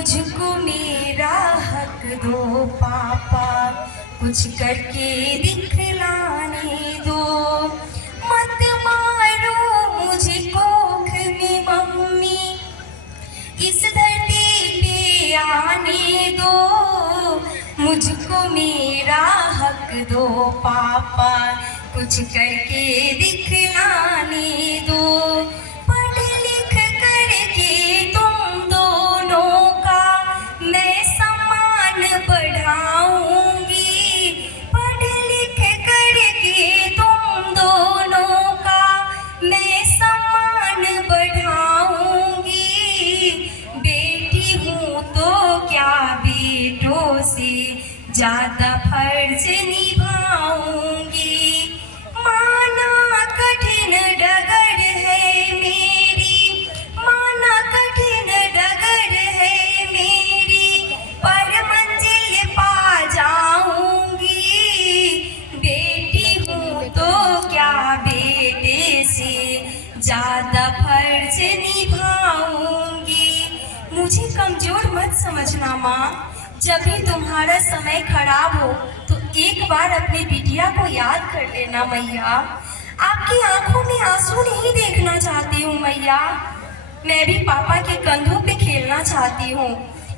मुझको मेरा हक दो पापा, कुछ करके दिखलाने दो। मत मारो मुझे कोख में मम्मी, इस धरती पे आने दो। मुझको मेरा हक दो पापा, कुछ करके दिखलाने दो। पढ़ लिख करके तुम दोनों का मैं सम्मान बढ़ाऊंगी। पढ़ लिख करके तुम दोनों का मैं सम्मान बढ़ाऊंगी। बेटी हूँ तो क्या बेटों से ज्यादा फर्ज निभाऊंगी। माना कठिन डगर है मेरी, माना कठिन डगर है मेरी, पर मंजिल पा जाऊंगी। बेटी हूँ तो क्या बेटे से ज्यादा फर्ज निभाऊंगी। मुझे कमजोर मत समझना माँ, जब भी तुम्हारा समय खराब हो तो एक बार अपनी बिटिया को याद कर लेना मैया। आपकी आंखों में आंसू नहीं देखना चाहती हूँ मैया। मैं भी पापा के कंधों पे खेलना चाहती हूँ।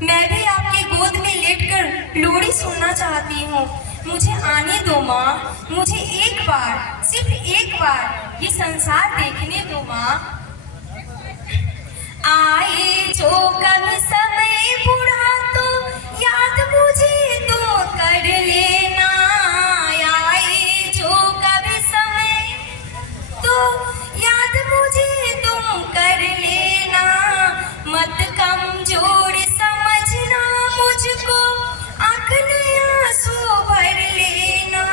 मैं भी आपकी गोद में लेटकर लोरी सुनना चाहती हूँ। मुझे आने दो माँ, मुझे एक बार, सिर्फ एक बार ये संसार देखने दो माँ। आए जो कम समय बुढ़ा तो याद मुझे तो कर लेना। आए जो कभी समय तो याद मुझे तुम कर लेना। मत कमजोर समझना मुझको, आँख में आंसू भर लेना।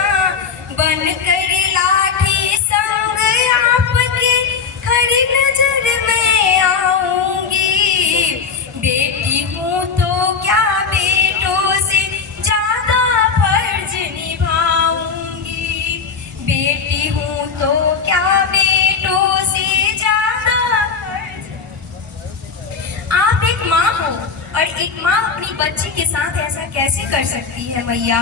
बन कर लाठी संग आपके खड़ी नजर में आऊंगी। बेटी हूँ तो क्या बेटों से ज्यादा फर्ज निभाऊंगी। बेटी हूँ तो क्या बेटों से ज्यादा फर्ज। आप एक माँ हो और एक माँ अपनी बच्ची के साथ ऐसा कैसे कर सकती है मैया।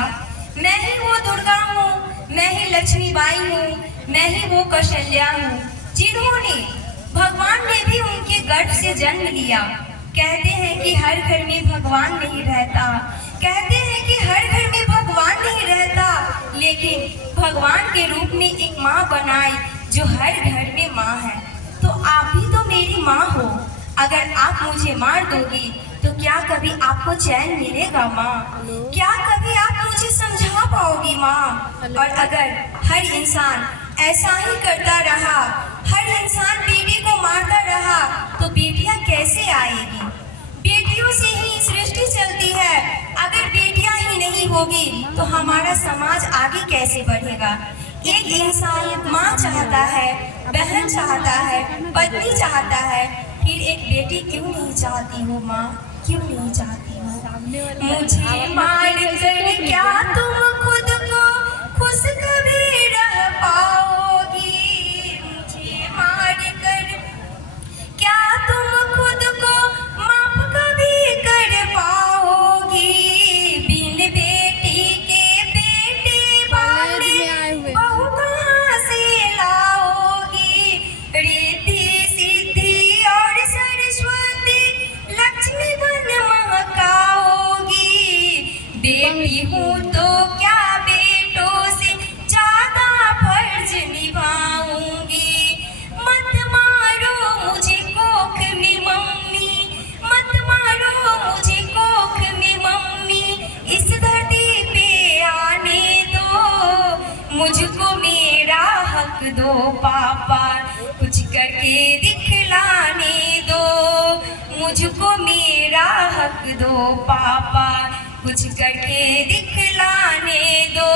मैं ही वो दुर्गा हूँ, मैं ही लक्ष्मीबाई हूँ, मैं ही वो कौशल्या हूँ जिन्होंने, भगवान ने भी उनके गर्भ से जन्म लिया। कहते हैं कि हर घर में भगवान नहीं रहता, कहते हैं कि हर घर में भगवान नहीं रहता, लेकिन भगवान के रूप में एक माँ बनाई जो हर घर में माँ है। तो आप भी तो मेरी माँ हो। अगर आप मुझे मार दोगी तो क्या कभी आपको चैन मिलेगा माँ? क्या कभी आप मुझे समझा पाओगी माँ? और अगर हर इंसान ऐसा ही करता रहा, हर इंसान बेटी को मारता रहा, तो बेटियां कैसे आएगी? बेटियों से ही सृष्टि चलती है। अगर बेटियां ही नहीं होगी तो हमारा समाज आगे कैसे बढ़ेगा? एक इंसान माँ चाहता है, बहन चाहता है, पत्नी चाहता है, फिर एक बेटी क्यों नहीं चाहती हो माँ? क्यों नहीं चाहती हो? मुझे मार कर क्या तुम खुद को खुश कभी रह पाओगी? मुझे मार कर क्या तुम खुद को माफ कभी कर पाओगी? बिन बेटी के बेटे वाले बहू कहाँ से लाओगी? रिद्धि सिद्धि और सरस्वती लक्ष्मी बन महकाओगी। बेटी हूँ तो क्या बेटों से ज्यादा फर्ज निभाऊंगी। मत मारो मुझे कोख में मम्मी, मत मारो मुझे कोख में मम्मी, इस धरती पे आने दो। मुझको मेरा हक दो पापा, कुछ करके दिखलाने दो। मुझको मेरा हक दो पापा, कुछ करके दिखलाने दो।